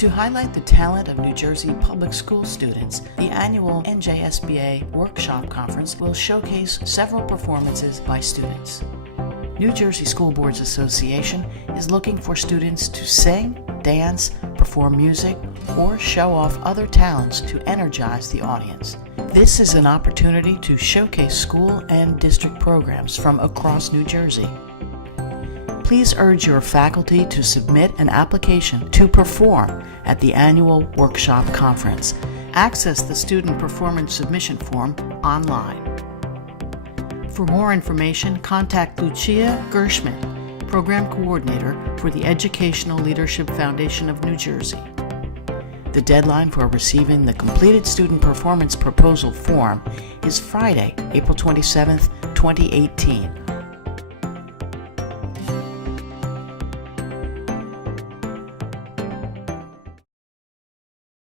To highlight the talent of New Jersey public school students, the annual NJSBA Workshop Conference will showcase several performances by students. New Jersey School Boards Association is looking for students to sing, dance, perform music, or show off other talents to energize the audience. This is an opportunity to showcase school and district programs from across New Jersey. Please urge your faculty to submit an application to perform at the annual workshop conference. Access the student performance submission form online. For more information, contact Lucia Gershman, Program Coordinator for the Educational Leadership Foundation of New Jersey. The deadline for receiving the completed student performance proposal form is Friday, April 27, 2018.